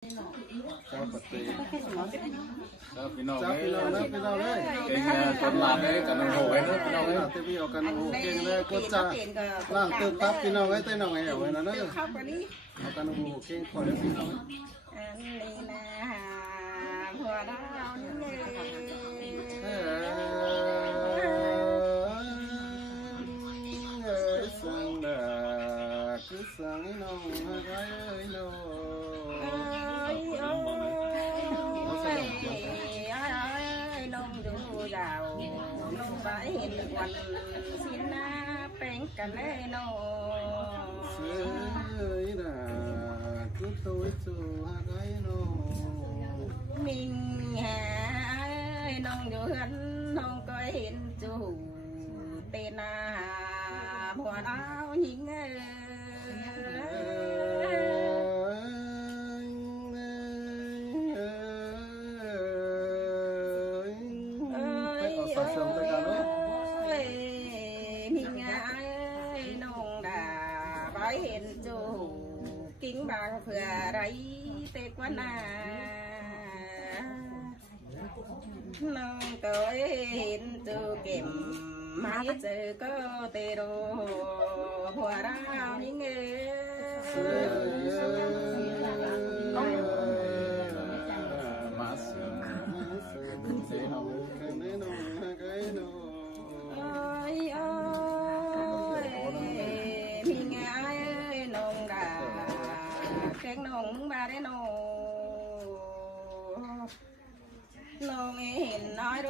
เจ้าปฏิเจ้าพี่น้อง เจ้าพี่น้องนะพี่น้องเลย เก่งคนหลานเลยกันโหยนะพี่น้องเลย เต้พี่เอากันโอ้เก่งเลยกดจ้าล่างตึกครับพี่น้องไว้เต้น้องไงเอาไว้นะเด้อ เข้าไปนี่ เอากันโอ้เก่งคอยเลยพี่น้อง อันนี้นะหัวดาวนี่สังดาคือสังน้องฮะไอ้น้องน้องดูดาวน้องไปเห็นวันสินนาเป็นกันเลยน้องเสือดาคือตัวจูฮะไอ้น้องมิงหาน้องอยู่หันน้องก็เห็นจูเตนาหัวดาวหญิงเห็นจูกิ้งบางเผื่อไรเตกว่านาน้องก็เห็นจูเก็บมาเจอก็เตโรหัวเรานี่เงมาเสือเสือน้องกันแน่นอนฮะไอ้น้องแกงน้องมาได้น้องเห็นน้อยร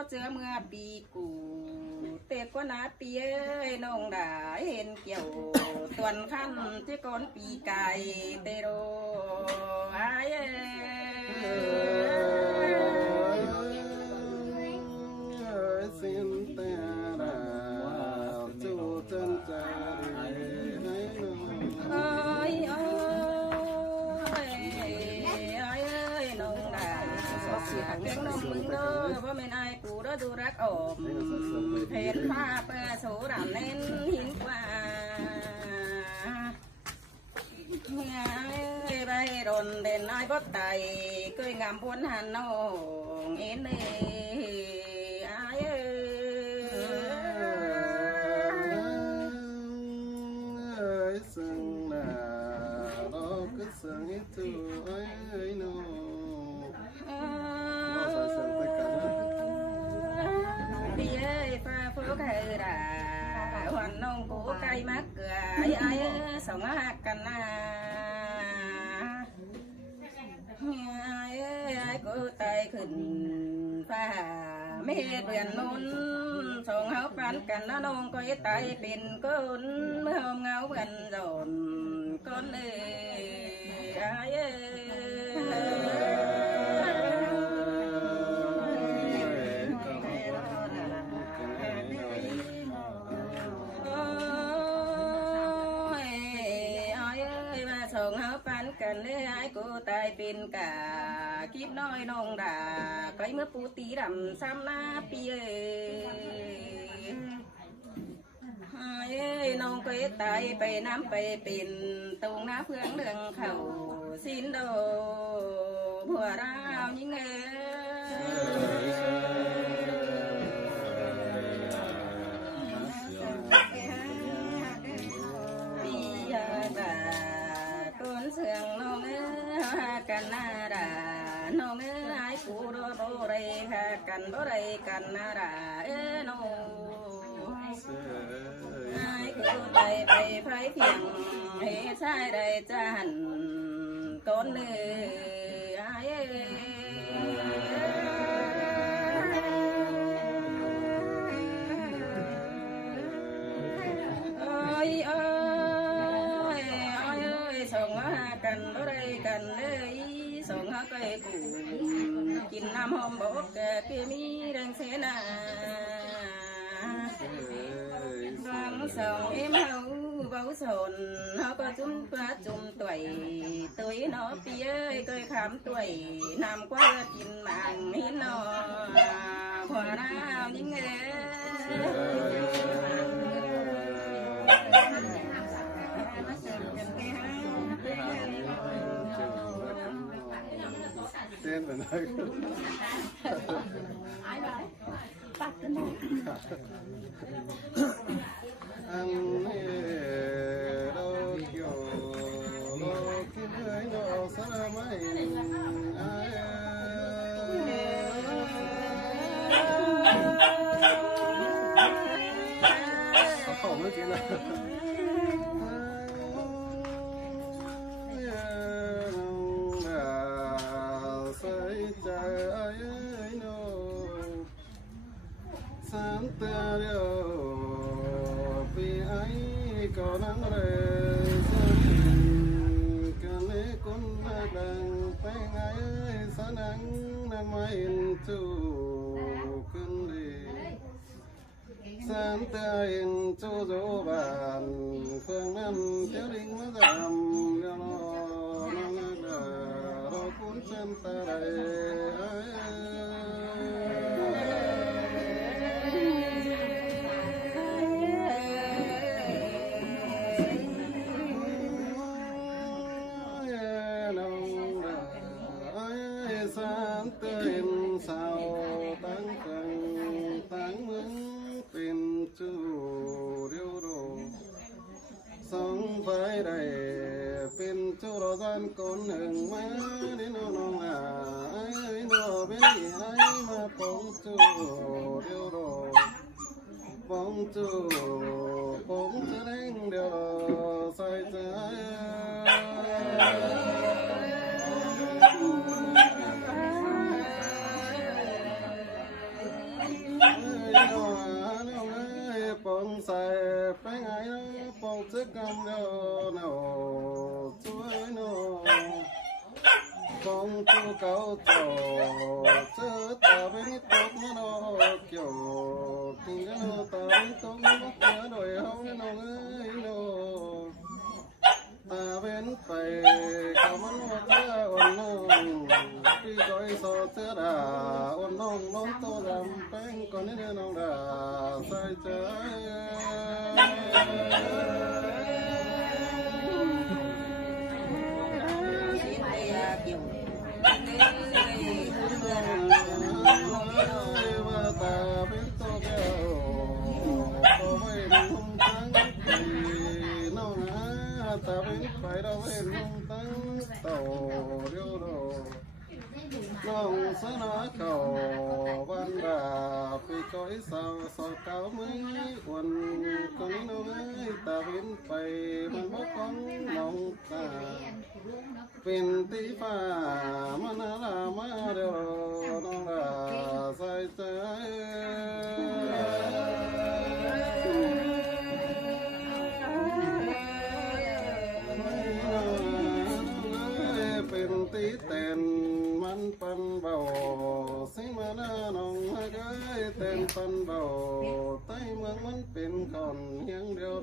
ถเจอเมื่อปีกูเตะกว่านาปีเอ้ยน้องได้เห็นเกี่ยวส่วนขั้นที่ก้นปีไก่เตโรไอ้สินเตราจูจนใจแกงน้องมึงเด้อว่าไม่นายกูเด้อดูรักอมเห็นฟ้าเปิดสูรำเน้นหินกว่าไปโดนเด่นน้อยบดไตเคยงามพ้นหันน้องเอ็นเอ้สังนาเราก็สังให้ตัวไอ้น้องวันน้องกูไก่มักเกลือไอ้สองหักกันนะไอ้กูตายขึ้นฟ้าไม่เดือนนู้นส่งเขาปันกันนะน้องก็ตายเป็นคนเมื่อเงากันโดนคนเอ้ส่งเขาปันกันเลยไอ้กูตายเป็นกาคิดน้อยน้องด่าใครเมื่อปูตีดำซ้ำหน้าปีเอ้ยน้องก็ตายไปน้ำไปเป็นตรงหน้าเพื่อนเรื่องเขาสินโดผัวเรายิ่งเสียงน้องกันนาดาน้องไอ้กูโดโบเรหากันโบเรกันนาดาน้องไอ้กูไปไฟเพียงเฮ้ชายได้จันก้นเนื้อไอ้ส่งกันบ่ได้กันเลยส่งไปกูกินน้ำหอมบกคือมีแรงเสนาฟังส่งเอ็มเฮาเบาสนเฮาก็จุ่มปลาจุ่มตุยน้อปีเอ้ยเคยขำตุยน้ำกว่ากินมังหินนอหัวน้ำยิ่ง เป็นไรปัดกันอันนี้เราเกี่ยวเราคิดเลยเราสารไม่เขาไม่กินนะก็นั่งเลยกันเลยคนนักดังไปไงสนังน้ำไม่จูขึ้นดีสันเตยจูจูบานเฟื่องนั้นเที่ยวดิ่งมาดำเดี๋ยวน้องนักดาเราคุ้นเส้นตาใดสาวตั้งกังตั้งมึงเป็นจูเดียวโดสองใบได้เป็นจูรอจันคนหนึ่งมาดิโนน้องอาไอ้โนเป็นไอ้มาปองจูเดียวโดปองจูปองจะเด้งเดียวใส่ใจปองใส่ไปไงปองจะกำเดียวเนาช่วยเนาปองจูเก่าโตเจอตาเป็นตกมาโนเกี่ยวกินกันตาเป็นตกมาเกี่ยวโดยเฮาเนาเนาตาเป็นไปเขามันว่าเจ้าอ่อนน้องพี่ก้อยสอดเสื้อดาอ่อนน้องน้องโตดำแป้งก่อนนี้น้องดาใส่ใจว่าตาเป็นโตแก้วก็ไม่นุ่งทั้งปีน้องตาเป็นไปเราเห็นนุ่งตั้งเต่าเดียวโดน้องสนาเขาบันดาปีก้อยสาวสาวเก่าไม่อวนคนนี้น้องตาเป็นไปมันบอกของน้องตาเป็นตีฟ้ามันอะไรมาเดียวน้องดาใส่ใจเป็นตีเต้นมันปันเบาสิมาหน้าน้องให้ได้เต้นปันเบาใต้เมืองมันเป็นคนเฮียงเดียว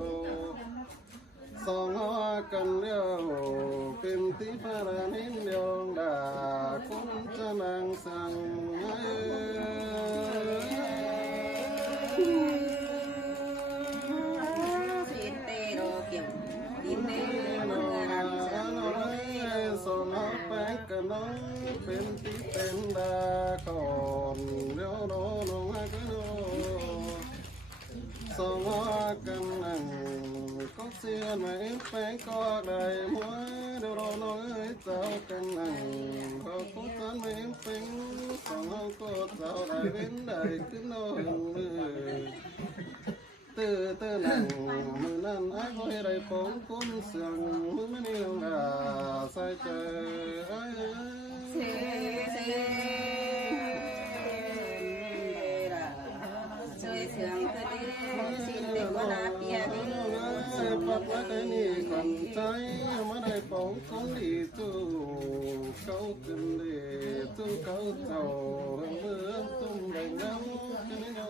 สองหัวกันเดียวเป็นตีฟ้านินเดียวดาคนจะนั่งสั่งน้องเป็นที่เป็นดาก่อนเดี๋ยวน้องให้กันโนสองกันนั่งก็เสียไม่แป้งก็ได้หัวเดี๋ยวน้องให้เจ้ากันนั่งก็พูดกันไม่เป็นสองก็เจ้าได้เป็นได้ขึ้นน้องมือตื่นนั่งมือนั่นไอ้ก็ให้ได้ปองคุ้มเสียงมือไม่นิ่งใส่ใจช่วยเสียงก็ดีสิเด็กก็นาเปียดีปักไว้นี่ขันใจมาได้ปองคุ้มดีจูเขาขึ้นดีจูเขาเจ้าเรื่องตุ้มแดงเงากันนี่โน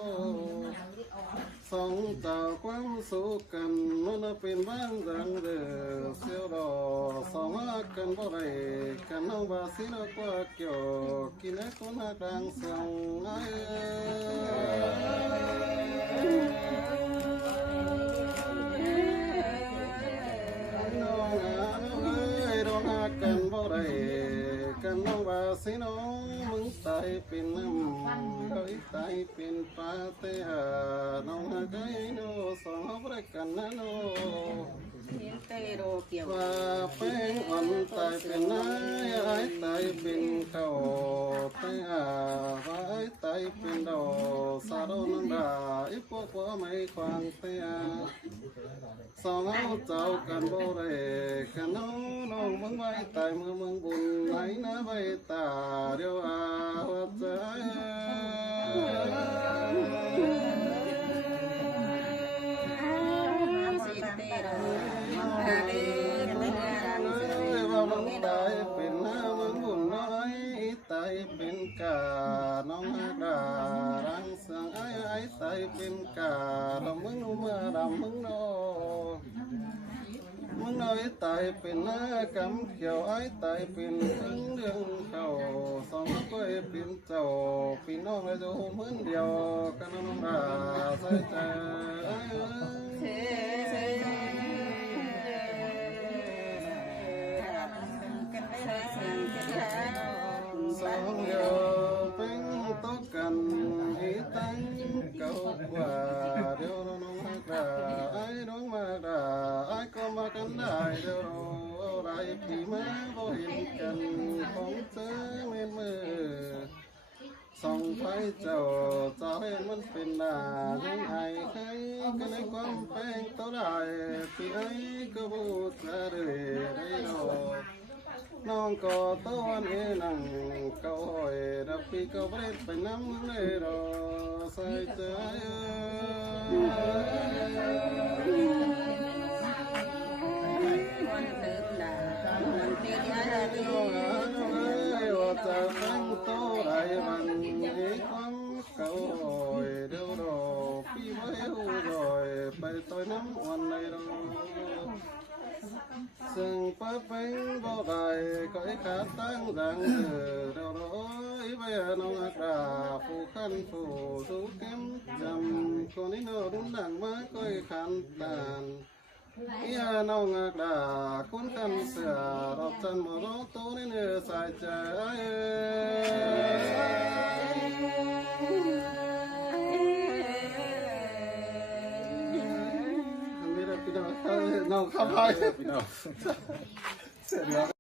สองเจ้าความสุขกันมันเป็นบ้านดังเดือเสียวดอสองกันบ่ได้กันน้องบาสินกว่าเกี่ยวกินไอ้คนหักดังสองน้องดองหักกันบ่ได้กัน กันน้องว่าสิน้องมึงตายเป็นน้ำเลยตายเป็นปลาเตะน้องไก่โนสองเขารักกันนะโน เตโรเกี่ยว ว่าเป็นอ่อนตายเป็นนายไอ้ตายเป็นเขาเตะว่าไอ้ตายเป็นดอกสารนันดาอีพวกว่าไม่ควางเตะสองเอาเจ้ากันบ่ได้กันน้องมึงไว้ตายมือมึงบุญไหนนะไว้ตาเดียวว่าใจว่ามึงตายเป็นน้ามึงบุญน้อยตายเป็นกาน้องดารังเสียงไอ้ตายเป็นกาดำมึงนูมาดำมึงโนมึงน้อยตายเป็นหน้ากำเขียวไอ้ตายเป็นทั้งเรื่องเขาสองก็เป็นเจ้าพี่น้องเลยจะเหมือนเดียวกันน้องดาใส่ใจสองเดียวเป็นโต๊ะกันให้ตั้งเก่ากว่าเดี๋ยวน้องมาด่าไอ้น้องมาด่าไอ้ก็มากันได้เดี๋ยวอะไรพี่มาบ่เห็นกันของเธอเมื่อมือส่องไฟเจ้าให้มันเป็นหน้ายังไงให้ก็ในความแป้งตัวได้พี่ไอ้ก็บูชาเลยได้ดอกน้องก็ต้นเอนังเก่าหอยดับปีก็เบรดไปน้ำเลยรอใส่ใจว่าจะเป็นตัวไรมันมีความเก่าหอยเดี๋ยวรอพี่ไม่หูรอยไปต่อยน้ำวันในรอซึ่งป้าเป็นบ่ได้ก็ไอ้ขาตั้งดังเดี๋ยวรอยไปน้องอักดาผู้ขันผู้สู้เข้มจำคนนี้นอรุ่นดังมาก็ไอ้ขันตานยาน้องอักดาคุณขันเสือรอบจันบ่รอโตในเนื้อสายใจน้องเข้าไปพี่น้องเสร็จแล้ว